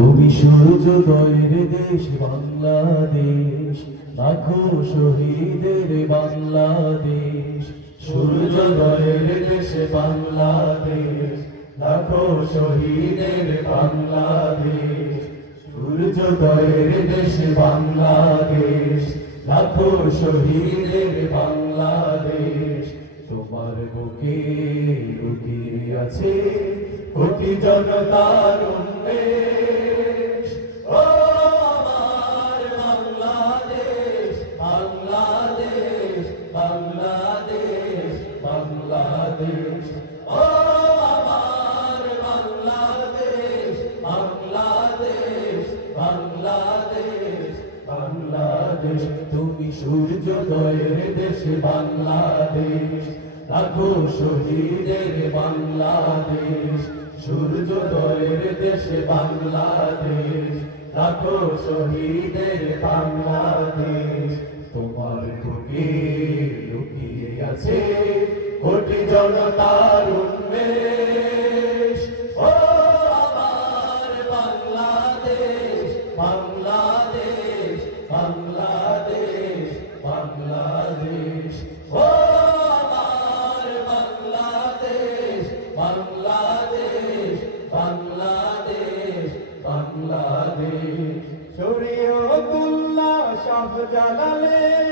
তুমি সূর্যোদয়ের দেশ বাংলাদেশ, লাখো শহীদের বাংলাদেশ। সূর্যোদয়ের দেশ বাংলাদেশ, লাখো শহীদের বাংলাদেশ। সূর্যোদয়ের দেশ বাংলাদেশ, লাখো শহীদের বাংলাদেশ। তোমার বুকে লুকিয়ে আছে কোটি জনতার উন্মেষ। ও আমার বাংলাদেশ, বাংলাদেশ, বাংলাদেশ, বাংলাদেশ। ও আমার বাংলাদেশ, বাংলাদেশ, বাংলাদেশ, বাংলাদেশ। তুমি সূর্যোদয়ের দেশ বাংলাদেশ, লাখো শহীদের বাংলাদেশ। সূর্যোদয়ের দেশ বাংলাদেশ, লাখো শহীদের বাংলাদেশ। তোমার বুকে লুকিয়ে আছে কোটি জনতার উন্মেষ। ও আমার বাংলাদেশ, বাংলাদেশ, বাংলাদেশ, বাংলাদেশ। ও আমার বাংলাদেশ, বাংলাদেশ, বাংলাদেশ, বাংলাদেশ। শরীয়তুল্লাহ শাহজালালের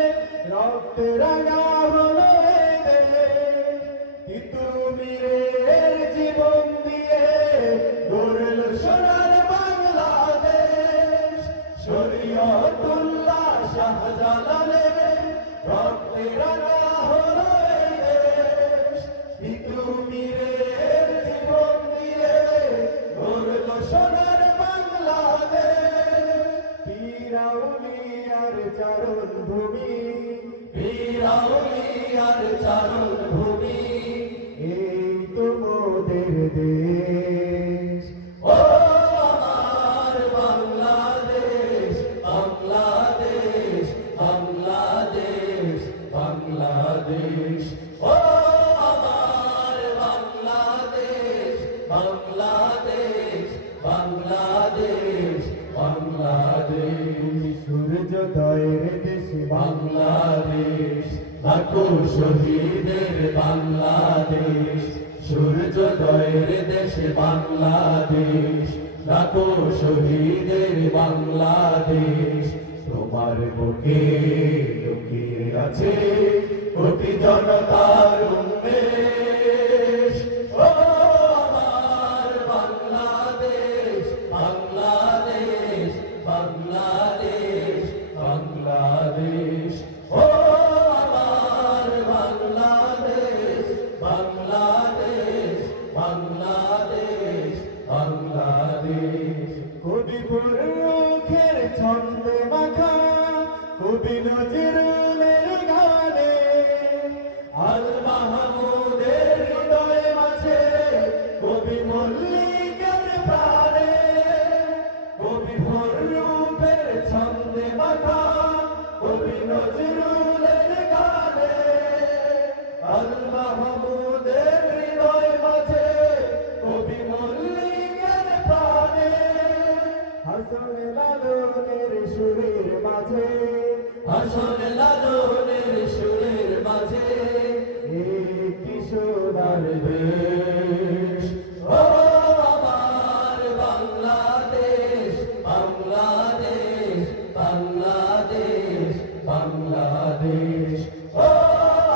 রক্তে রাঙা হলো এ দেশ। তিতুমীরের জীবন দিয়ে গড়ল সোনার বাংলাদেশ। শরীয়তুল্লাহ শাহজালালের রক্তে রাঙা হলো এ দেশ। তিতুমীরের জীবন দিয়ে গড়ল সোনার বাংলাদেশ। পীর আউলিয়ার চারণ ভূমি, পীর আউলিয়ার চারণ ভূমি, এই তো মোদের দেশ। ও আমার বাংলাদেশ, বাংলাদেশ, বাংলাদেশ, বাংলাদেশ। ও আমার বাংলাদেশ, বাংলাদেশ, বাংলাদেশ, বাংলাদেশ। তুমি সূর্যোদয়ের দেশ বাংলাদেশ, লাখো শহীদের বাংলাদেশ। সূর্যোদয়ের দেশ বাংলাদেশ, লাখো শহীদের বাংলাদেশ। তোমার বুকে লুকিয়ে আছে কোটি জনতার উন্মেষ। ও আমার বাংলাদেশ, বাংলাদেশ, বাংলাদেশ, বাংলাদেশ। ও আমার বাংলাদেশ, বাংলাদেশ, বাংলাদেশ, বাংলাদেশ। কবি মুখের ছন্দে মাখা, কবি নজরুলের গানে, আল মাহমুদের হৃদয়ে মাঝে, কবি মল্লিকের প্রাণে, কবি ফররুখের ছন্দে মাখা, কবি নজরুলের গানে, আল মাহমুদের হৃদয়ে মাঝে, কবি মল্লিকের প্রাণে, হাসন লালনের সুরের মাঝে, হাসন লালনের সুরের মাঝে, এই কিশোরার দেশ। ও আমার বাংলাদেশ, বাংলাদেশ, বাংলাদেশ, বাংলাদেশ। ও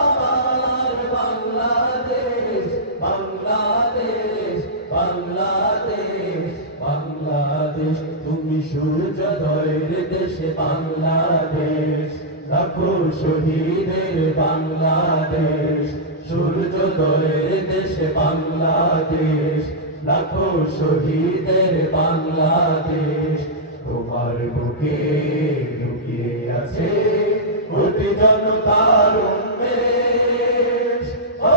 আমার বাংলাদেশ, বাংলাদেশ, বাংলাদেশ, বাংলাদেশ। তুমি সূর্যোদয়ের দেশে বাংলাদেশ, লাখো শহীদের বাংলাদেশ। সূর্যোদয়ের দেশে বাংলাদেশ, লাখো শহীদের বাংলাদেশ। তোমার বুকে লুকিয়ে আছে কোটি জনতার উন্মেষ। ও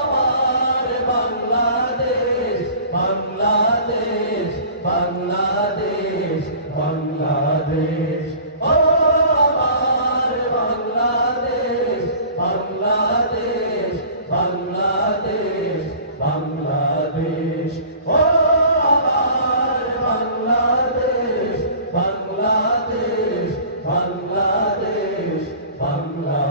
আমার বাংলাদেশ, বাংলাদেশ, বাংলাদেশ, বাংলাদেশ। ও আমার বাংলাদেশ, বাংলাদেশ, বাংলাদেশ, বাংলাদেশ। ও আমার বাংলাদেশ। বাংলাদেশ